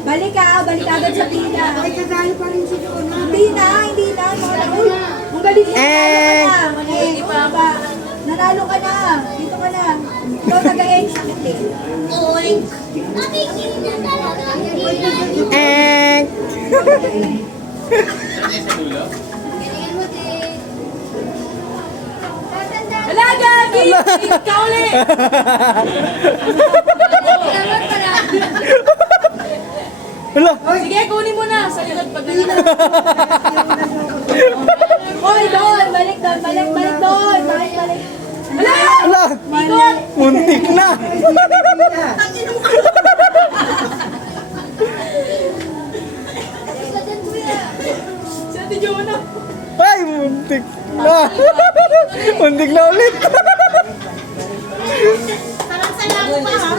Balik agad sa pila. Ay, kasali pa rin si doon. Hindi na. Uy, ang galing mo. Nanalo ka na. Dito ka na. Ikaw taga-X. Oink! Nakikinig na talaga. Galingan mo din. Wala, Gagi! Ikaw ulit! Naman pala. Hala! Sige, kunin mo na. Sa likod pag nanalo. Hoy, doon! Balik doon! Balik! Wala! Hala! Ikot! Muntik na! Tapos ka dyan, kuya. Si Ate Jonah. Ay, muntik na! Muntik na ulit! Parang salamat pa, ha?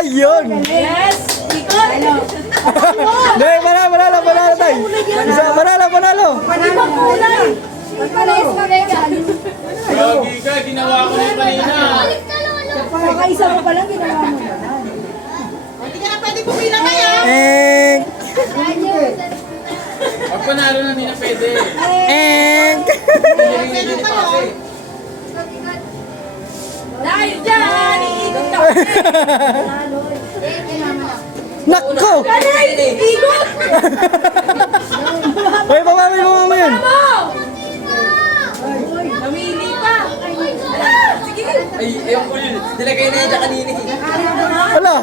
Ayun! Yes! Ikot! Dahil, panalo tayo! Panalo! Di ba kulay? Pares ka rin. Gagi ka, ginawa ko na yung kanina. Balik na, lolo. Baka isa mo pa lang ginawa mo. Hindi ka na pwede pumila kaya. Pag panalo na, hindi na pwede. Pwede pa yun. Dahil dyan, iikot ka. Nako! Kanay! Ikot! Ay, pamamay yun! Mo! Namili pa. Sige. Ay, ayun ko yun. Nilagay na yun dyan kanina. Hala!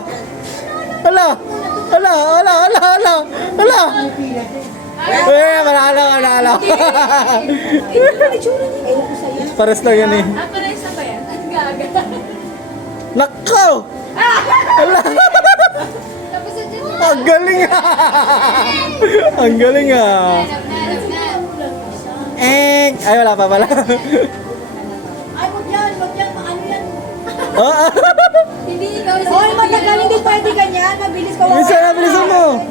Panalo! Pares lang yan eh. Ah, pala isa ba yan? Ang gaga. Nako! Hala! Tapos sa dyan. Ang galing Ang galing Ay, wala pa pala. Ay, wag yan. Ano yan? Oo. Hindi ikaw si Hoy, matagal hindi pwede ganyan. Mabilis ka. Bilisan mo!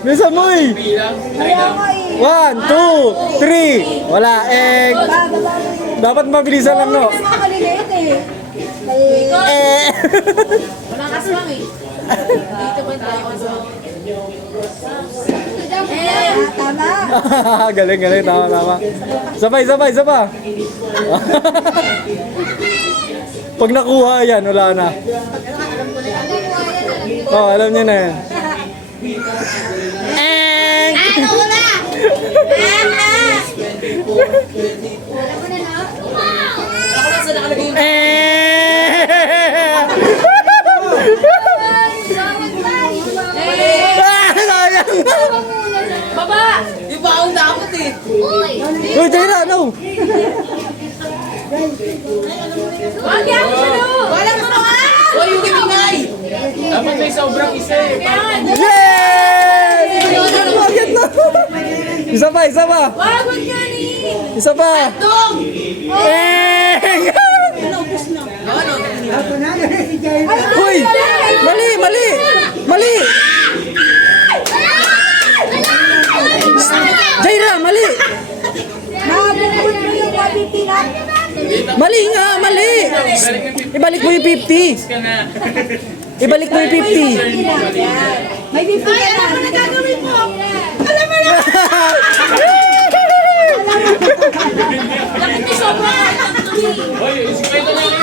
Bilisan mo eh! Bilang, Kaya nga eh. 1, 2, 3! Wala, Baba. dapat mabilisan lang, no? Hindi na makaliliit eh. Wala kaswang eh. Dito ba tayo kaswang? Tama. galing, tama. Sabay. Pag nakuha yan, wala na. Oh, alam niyo na yan. Ano mo na? Alam mo na, no? Ako lang sa nakalagay yung... Bawat tayo. Sayang! Baba. Yung baong dapat eh. Uy! Uy, Jaira, no! Wag yan. Walang mga! Uy, yung kimingay! dapat may sobrang isa eh. Yes! Bakit na? Isa pa! Wag yan eh. Isa pa! Dong! Ako na, si Jairo. Uy! Mali! Jaira, mali! Mabukod mo yung 150 na. Mali nga, mali! Ibalik mo yung 50! Ka na. Ibalik mo yung 50! May 50 ka na. Ano na gagawin mo? Alam mo na. Bakit may sobra? Hoy, isipin ko na yun.